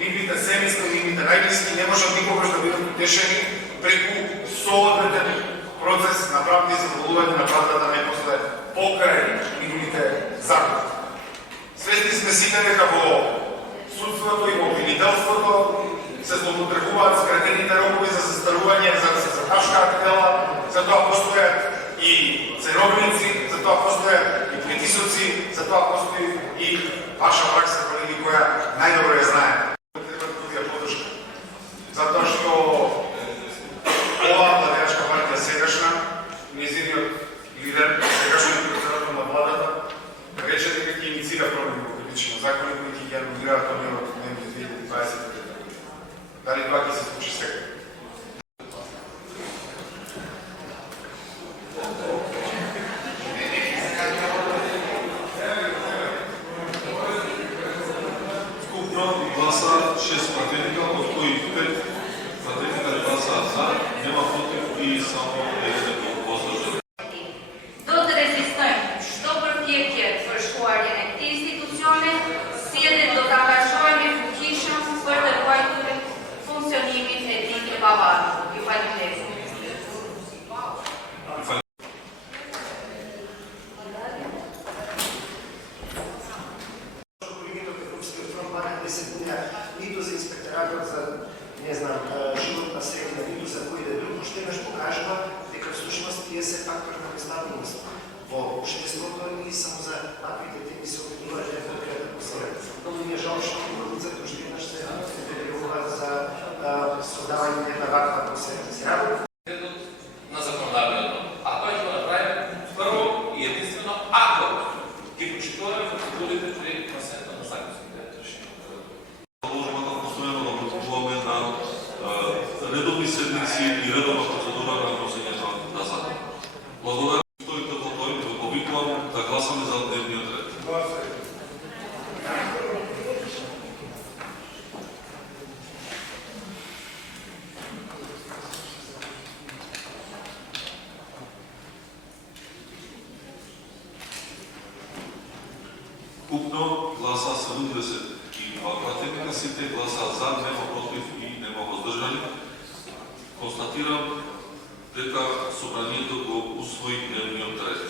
нивните семејства, нивните најблиски не можат никогаш да бидат утешени преку соодветен процес на правда и задоволување на правдата најпосле покрај нивните закони. Свесни сме сите дека во судството и во обвинителството се злоупотребуваат скратените рокови за застарување, за да се заташкаат дела, за тоа постојат и ценовници, за тоа постојат и притисоци, за тоа постои и ваша пракса, колеги, која најдобро ја знае. Треба да ја поддршка. Затоа што оваа владеачка партија сегашна, низиниот лидер, сегашниот председател на владата, рече дека ќе иницира промени во Кривичниот законник кои ќе ги анулираат промени во 2020 година. Дали тоа ќе се случи сега? Скупно гласа 6 пратеника, од кои 5 пратеника гласа за, нема против и само еден воздържан. Tot rezistojmë çdo përpjekje për shkuarjen e këtij institucioni, si edhe do ta vazhdojmë fuqishëm për të ruajtur funksionimin e tij të pavarur. Ju falenderoj. Ниту за инспекторатот за, не знам, животна средина, ниту за кој да друг, што еднаш покажува дека всушност тие се фактор на нестабилност во општеството и само за ваквите теми се обидуваат да подкрепат посерат. Многу ми е жал што лицето што еднаш се апелираат за создавање на ваква посерат. На законодавниот дом. А тој ќе го направи прво и единствено ако ги почитуваме процедурите при носенето на законските решенија. Можеме постојано да практикуваме на редовни седници и редовна процедура на носење на закон. Благодарам стоите во тој, го повикувам да гласаме за дневниот ред. Купно гласа 72 пратеника, сите гласа за, нема против и нема воздржани. Констатирам дека собранието го усвои дневниот ред.